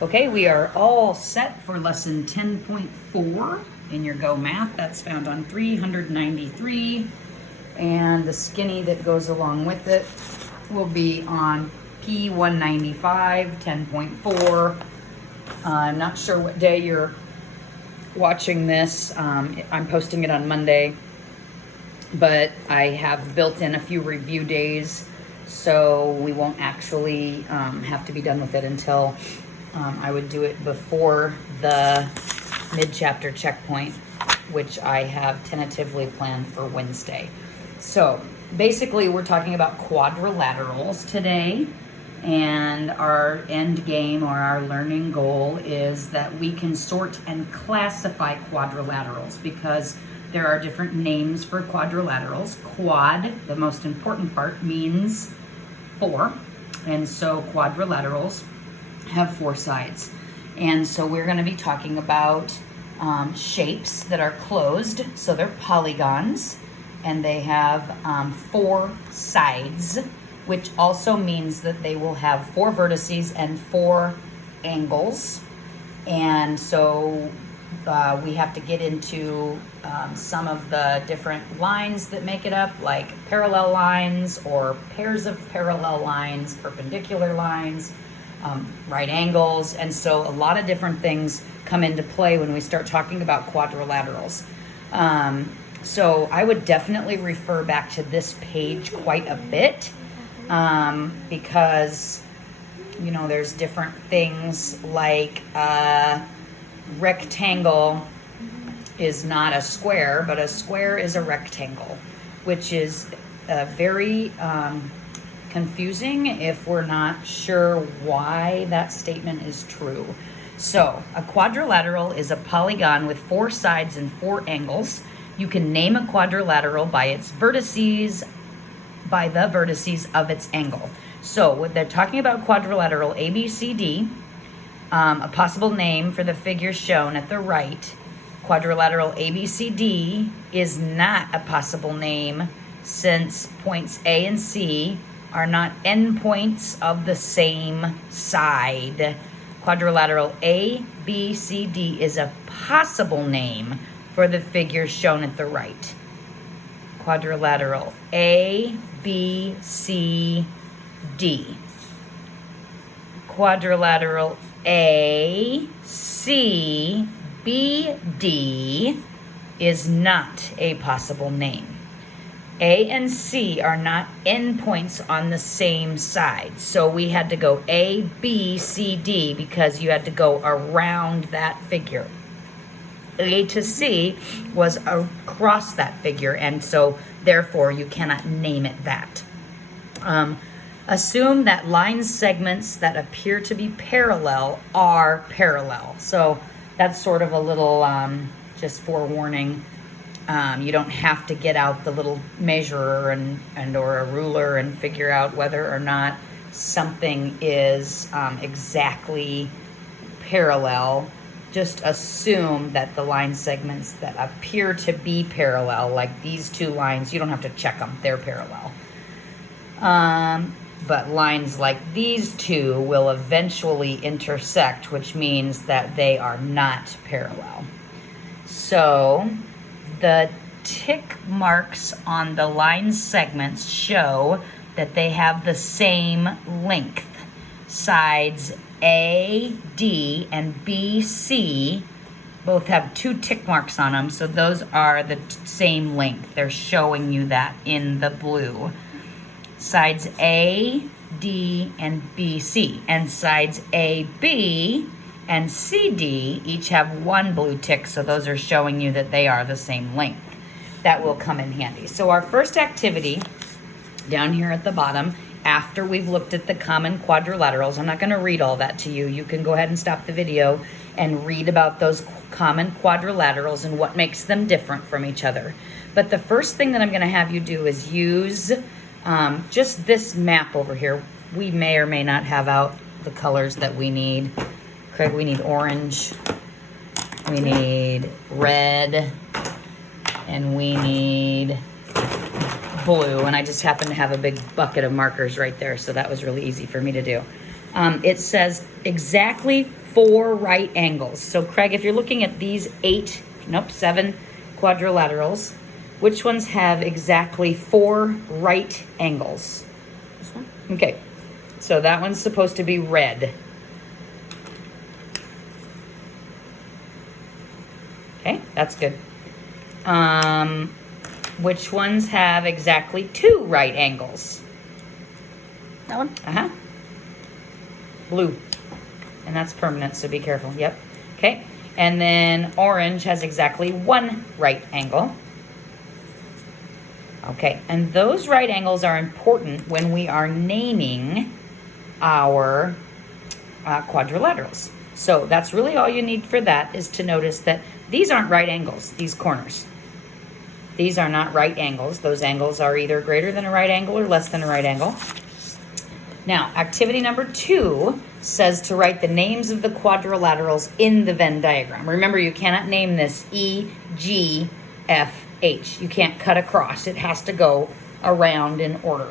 Okay, we are all set for lesson 10.4 in your Go Math. That's found on 393. And the skinny that goes along with it will be on P195, 10.4. I'm not sure what day you're watching this. I'm posting it on Monday, but I have built in a few review days, so we won't actually have to be done with it until I would do it before the mid-chapter checkpoint, which I have tentatively planned for Wednesday. So basically we're talking about quadrilaterals today, and our end game or our learning goal is that we can sort and classify quadrilaterals because there are different names for quadrilaterals. Quad, the most important part, means four, and so quadrilaterals have four sides. And so we're going to be talking about shapes that are closed, so they're polygons, and they have four sides, which also means that they will have four vertices and four angles. And so we have to get into some of the different lines that make it up, like parallel lines or pairs of parallel lines, perpendicular lines, right angles. And so a lot of different things come into play when we start talking about quadrilaterals. So I would definitely refer back to this page quite a bit because, you know, there's different things like rectangle is not a square, but a square is a rectangle, which is very confusing if we're not sure why that statement is true. So a quadrilateral is a polygon with four sides and four angles. You can name a quadrilateral by its vertices, by the vertices of its angle. So when they're talking about quadrilateral ABCD, a possible name for the figure shown at the right, quadrilateral ABCD is not a possible name since points A and C are not endpoints of the same side. Quadrilateral ABCD is a possible name for the figure shown at the right. Quadrilateral ABCD. Quadrilateral ACBD is not a possible name. A and C are not endpoints on the same side. So we had to go A, B, C, D because you had to go around that figure. A to C was across that figure, and so therefore you cannot name it that. Assume that line segments that appear to be parallel are parallel. So that's sort of a little just forewarning. You don't have to get out the little measurer and or a ruler and figure out whether or not something is exactly parallel. Just assume that the line segments that appear to be parallel, like these two lines, you don't have to check them, they're parallel. But lines like these two will eventually intersect, which means that they are not parallel. So the tick marks on the line segments show that they have the same length. Sides A, D, and B, C both have two tick marks on them, so those are the same length. They're showing you that in the blue. Sides A, D, and B, C. And sides A, B, and C, D each have one blue tick, so those are showing you that they are the same length. That will come in handy. So our first activity down here at the bottom, after we've looked at the common quadrilaterals, I'm not going to read all that to you. You can go ahead and stop the video and read about those common quadrilaterals and what makes them different from each other. But the first thing that I'm going to have you do is use just this map over here. We may or may not have out the colors that we need. Craig, we need orange, we need red, and we need blue. And I just happen to have a big bucket of markers right there, so that was really easy for me to do. It says exactly 4 right angles. So Craig, if you're looking at these 7 quadrilaterals, which ones have exactly 4 right angles? This one? Okay, so that one's supposed to be red. Okay, that's good. Which ones have exactly 2 right angles? That one? Uh-huh. Blue. And that's permanent, so be careful. Yep. Okay. And then orange has exactly 1 right angle. Okay. And those right angles are important when we are naming our quadrilaterals. So that's really all you need for that, is to notice that these aren't right angles, these corners. These are not right angles. Those angles are either greater than a right angle or less than a right angle. Now, activity number 2 says to write the names of the quadrilaterals in the Venn diagram. Remember, you cannot name this E, G, F, H. You can't cut across. It has to go around in order.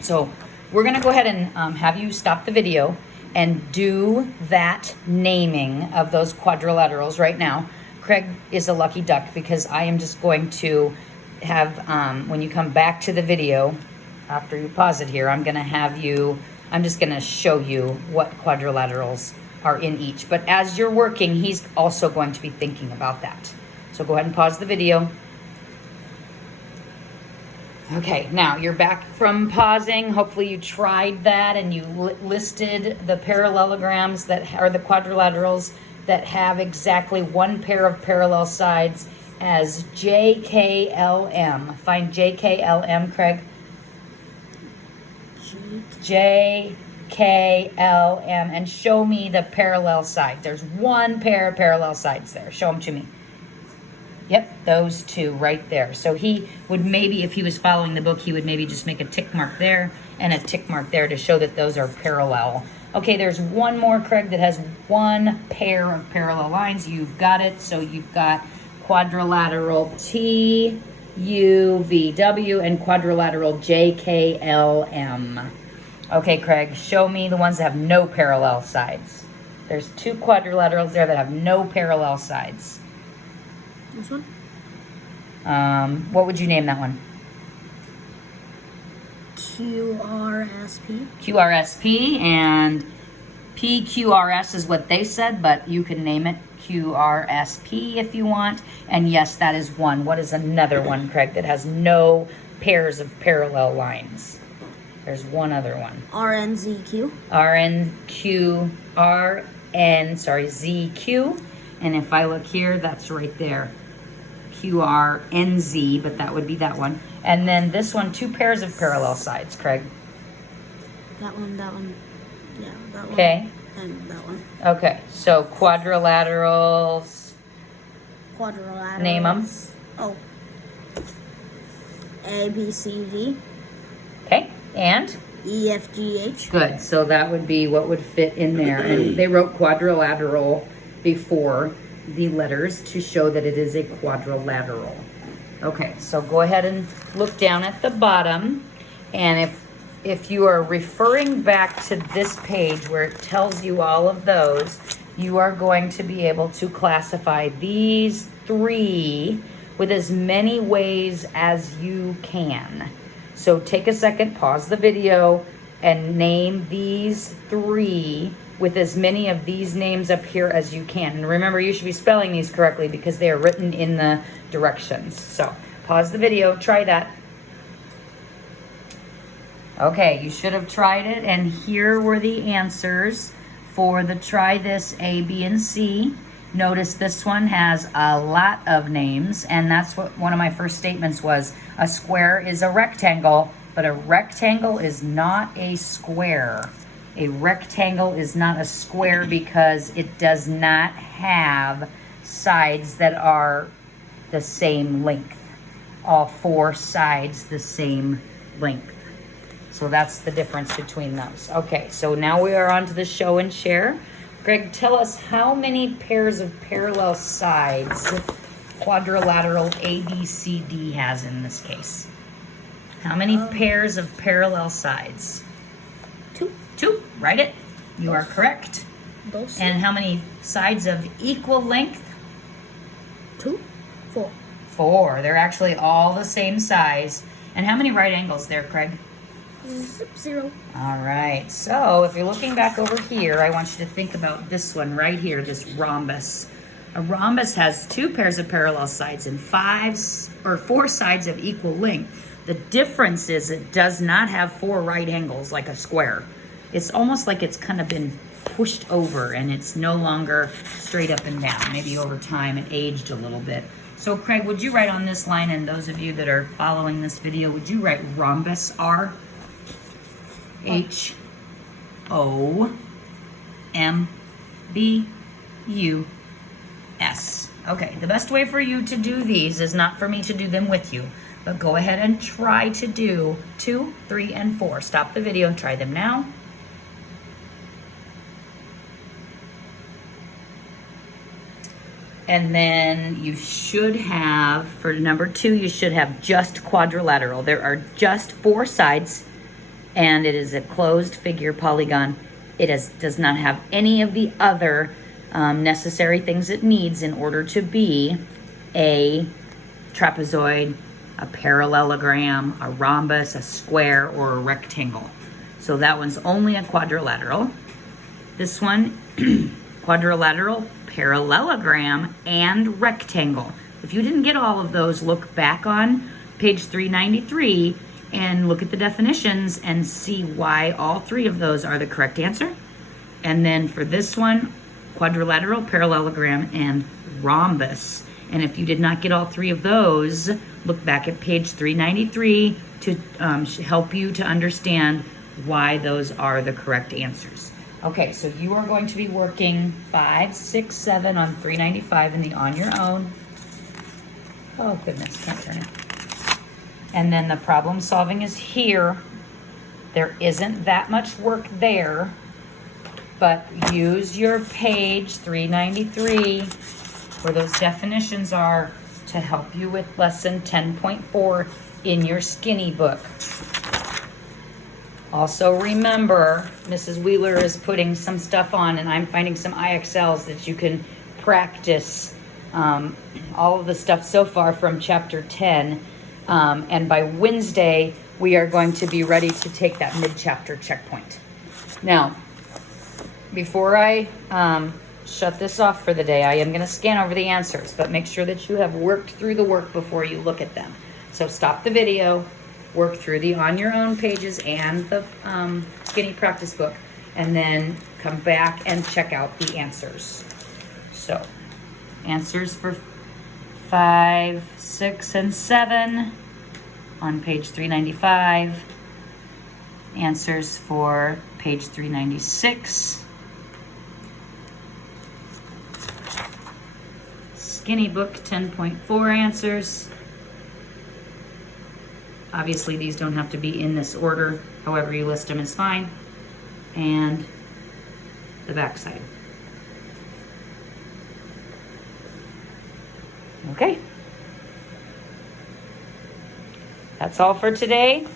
So we're going to go ahead and have you stop the video and do that naming of those quadrilaterals right now. Craig is a lucky duck because I am just going to have, when you come back to the video, after you pause it here, I'm just going to show you what quadrilaterals are in each. But as you're working, he's also going to be thinking about that. So go ahead and pause the video. Okay, now you're back from pausing. Hopefully you tried that and you listed the parallelograms that are the quadrilaterals that have exactly 1 pair of parallel sides as JKLM. Find JKLM, Craig. JKLM, and show me the parallel side. There's 1 pair of parallel sides there. Show them to me. Yep, those 2 right there. So he would maybe, if he was following the book, he would maybe just make a tick mark there and a tick mark there to show that those are parallel. Okay, there's 1 more, Craig, that has 1 pair of parallel lines. You've got it. So you've got quadrilateral TUVW and quadrilateral JKLM. Okay, Craig, show me the ones that have no parallel sides. There's 2 quadrilaterals there that have no parallel sides. This one? What would you name that one? QRSP. QRSP, and PQRS is what they said, but you can name it QRSP if you want. And yes, that is one. What is another one, Craig, that has no pairs of parallel lines? There's one other one. RNZQ. ZQ. And if I look here, that's right there. QRNZ, but that would be that one. And then this one, 2 pairs of parallel sides, Craig. That one. Yeah, that one. Okay. And that one. Okay, so quadrilaterals. Quadrilaterals. Name them. Oh. A, B, C, D. Okay, and? E, F, G, H. Good, so that would be what would fit in there. And they wrote quadrilateral before the letters to show that it is a quadrilateral. Okay, so go ahead and look down at the bottom, and if you are referring back to this page where it tells you all of those, you are going to be able to classify these 3 with as many ways as you can. So take a second, pause the video, and name these 3 with as many of these names up here as you can. And remember, you should be spelling these correctly because they are written in the directions. So pause the video, try that. Okay, you should have tried it, and here were the answers for the try this A, B, and C. Notice this one has a lot of names, and that's what one of my first statements was. A square is a rectangle, but a rectangle is not a square. A rectangle is not a square because it does not have sides that are the same length. All 4 sides the same length. So that's the difference between those. Okay, so now we are on to the show and share. Greg, tell us how many pairs of parallel sides quadrilateral ABCD has in this case. How many pairs of parallel sides? 2. 2, write it. You are correct. Dos. And how many sides of equal length? 2, 4. 4. They're actually all the same size. And how many right angles there, Craig? 0. All right. So if you're looking back over here, I want you to think about this one right here, this rhombus. A rhombus has 2 pairs of parallel sides and 4 sides of equal length. The difference is it does not have 4 right angles like a square. It's almost like it's kind of been pushed over and it's no longer straight up and down. Maybe over time it aged a little bit. So Craig, would you write on this line, and those of you that are following this video, would you write rhombus, R-H-O-M-B-U-S. Okay, the best way for you to do these is not for me to do them with you, but go ahead and try to do 2, 3, and 4. Stop the video and try them now. And then you should have, for number 2, you should have just quadrilateral. There are just 4 sides, and it is a closed figure polygon. It does not have any of the other necessary things it needs in order to be a trapezoid, a parallelogram, a rhombus, a square, or a rectangle. So that one's only a quadrilateral. This one, quadrilateral, parallelogram, and rectangle. If you didn't get all of those, look back on page 393 and look at the definitions and see why all 3 of those are the correct answer. And then for this one, quadrilateral, parallelogram, and rhombus. And if you did not get all 3 of those, look back at page 393 to help you to understand why those are the correct answers. Okay, so you are going to be working 5, 6, 7 on 395 in the on your own. Oh goodness, can't turn it. And then the problem solving is here. There isn't that much work there, but use your page 393 where those definitions are to help you with lesson 10.4 in your skinny book. Also remember, Mrs. Wheeler is putting some stuff on, and I'm finding some IXLs that you can practice all of the stuff so far from chapter 10. And by Wednesday, we are going to be ready to take that mid-chapter checkpoint. Now, before I shut this off for the day, I am going to scan over the answers, but make sure that you have worked through the work before you look at them. So stop the video, work through the on your own pages and the skinny practice book, and then come back and check out the answers. So answers for 5, 6, and 7 on page 395. Answers for page 396. Skinny book 10.4 answers. Obviously, these don't have to be in this order. However you list them is fine. And the back side. Okay. That's all for today.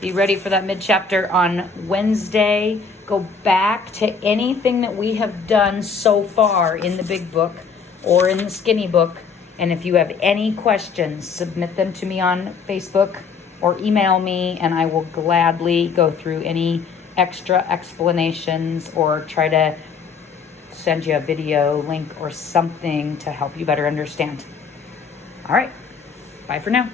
Be ready for that mid-chapter on Wednesday. Go back to anything that we have done so far in the big book or in the skinny book. And if you have any questions, submit them to me on Facebook or email me, and I will gladly go through any extra explanations or try to send you a video link or something to help you better understand. All right, bye for now.